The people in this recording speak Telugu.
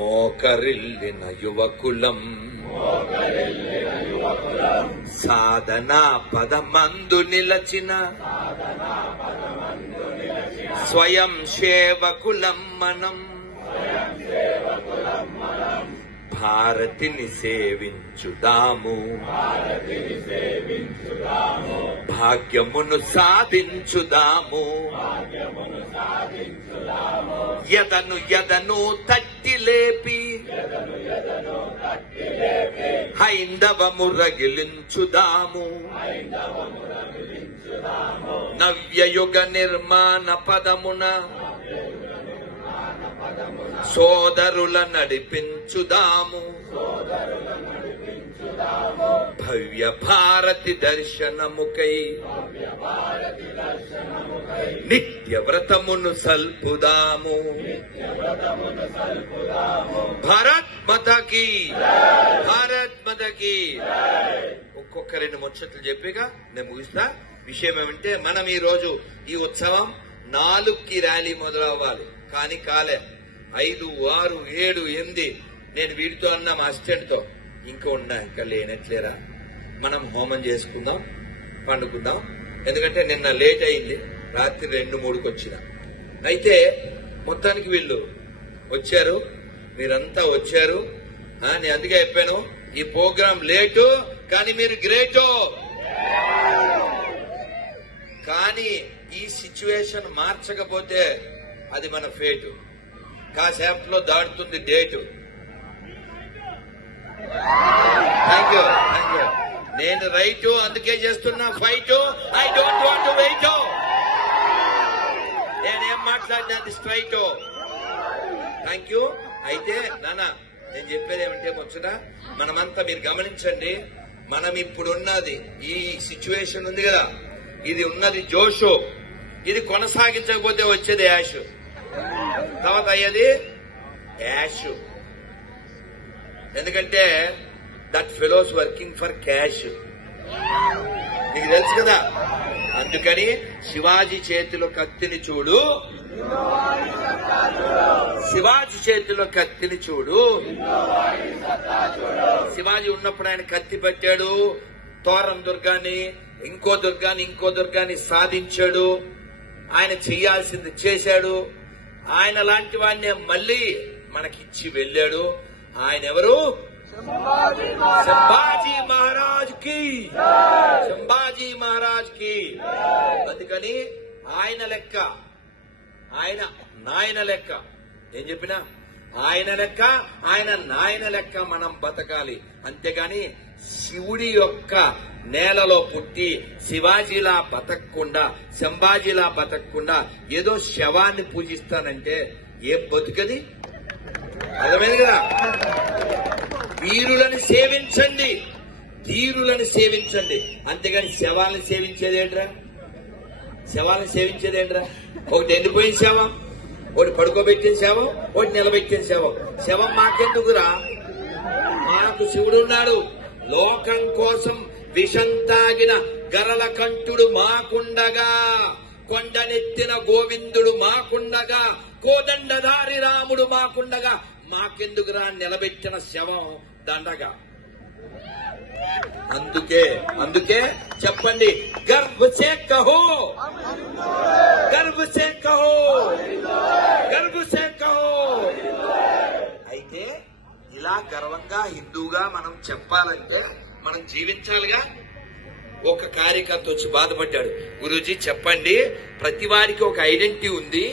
మోకరిల్లిన యువకులం సాధనా పదమందు నిలచిన స్వయం సేవకులం మనం భారతిని సేవించుదాము భాగ్యమును సాధించుదాము యదను యదను తట్టి లేపి హైందవము రగిలించుదాము నవ్యయుగ నిర్మాణ పదమున సోదరుల నడిపించుదాము భవ్య భారతి దర్శనముకై నిత్య వ్రతమును సల్పుదాము భారత్ మాతాకి భారత్ మాతాకి. ఒక్కొక్క రెండు ముచ్చట్లు చెప్పిగా నేను ముగిస్తా. విషయం ఏమంటే మనం ఈ రోజు ఈ ఉత్సవం 4కి ర్యాలీ మొదలవ్వాలి, కానీ కాలే. 5, 6, 7, 8 నేను వీటితో అన్నా మా అసిస్టెంట్ తో ఇంకా లేనట్లేరా, మనం హోమం చేసుకుందాం, పండుకుందాం. ఎందుకంటే నిన్న లేట్ అయింది, రాత్రి 2, 3కి వచ్చిన. అయితే మొత్తానికి వీళ్ళు వచ్చారు, మీరంతా వచ్చారు. నేను అందుకే చెప్పాను, ఈ ప్రోగ్రాం లేటు కానీ మీరు గ్రేటో. కానీ ఈ సిచ్యువేషన్ మార్చకపోతే అది మన ఫేటు. కాసేపట్లో దాడుతుంది డేటు. Thank you. నేను రైటు అందుకే చేస్తున్నా fight. I don't want to wait. నేనేం మాట్లాడినది స్ట్రైట్. Thank you. అయితే నాన్న నేను చెప్పేది ఏమంటే ముచ్చట మనమంతా మీరు గమనించండి. మనం ఇప్పుడున్నది ఈ సిచ్యువేషన్ ఉంది కదా, ఇది ఉన్నది జోషు. ఇది కొనసాగించకపోతే వచ్చేది యాష్, తర్వాత అయ్యేది యాష్. ఎందుకంటే that fellows working for cash, నీకు తెలుసు కదా. అందుకని శివాజీ చేతిలో కత్తిని చూడు, శివాజీ చేతిలో కత్తిని చూడు. శివాజీ ఉన్నప్పుడు ఆయన కత్తి పెట్టాడు, తోరం దుర్గాన్ని, ఇంకో దుర్గాన్ని సాధించాడు. ఆయన చెయ్యాల్సింది చేశాడు. ఆయన లాంటి వాడిని మళ్ళీ మనకిచ్చి వెళ్ళాడు. ఆయన ఎవరు? సంభాజీ మహారాజ్ కి, సంభాజీ మహారాజ్ కి. అందుకని ఆయన లెక్క, ఆయన నాయన లెక్క, ఏం చెప్పినా ఆయన లెక్క, ఆయన నాయన లెక్క మనం బతకాలి. అంతేగాని శివుడి యొక్క నేలలో పుట్టి శివాజీలా బతకకుండా, సంభాజీలా బతకకుండా ఏదో శవాన్ని పూజిస్తానంటే ఏం బతుకది? అర్థమైంది కదా. వీరులను సేవించండి, ధీరులను సేవించండి, అంతేగాని శవాలను సేవించేదేంట్రా? శవాలను సేవించేదేంట్రా? ఒకటి ఎండిపోయిన శవం, ఒకటి పడుకోబెట్టిన శవం, ఒకటి నిలబెట్టిన శవం. శవం మాకెందుకురా? మాకు శివుడున్నాడు. లోకం కోసం విషం తాగిన గరల కంఠుడు మాకుండగా, కొండనెత్తిన గోవిందుడు మాకుండగా, కోదండధారి రాముడు మాకుండగా, మాకెందుకురా నిలబెట్టిన శవం దండగా. అందుకే చెప్పండి, గర్వ్ సే కహో, గర్వ్ సే కహో, గర్వ్ సే కహో. అయితే ఇలా గర్వంగా హిందూగా మనం చెప్పాలంటే మనం జీవించాలిగా. ఒక కార్యకర్త వచ్చి బాధపడ్డాడు, గురూజీ చెప్పండి, ప్రతి వారికి ఒక ఐడెంటిటీ ఉంది,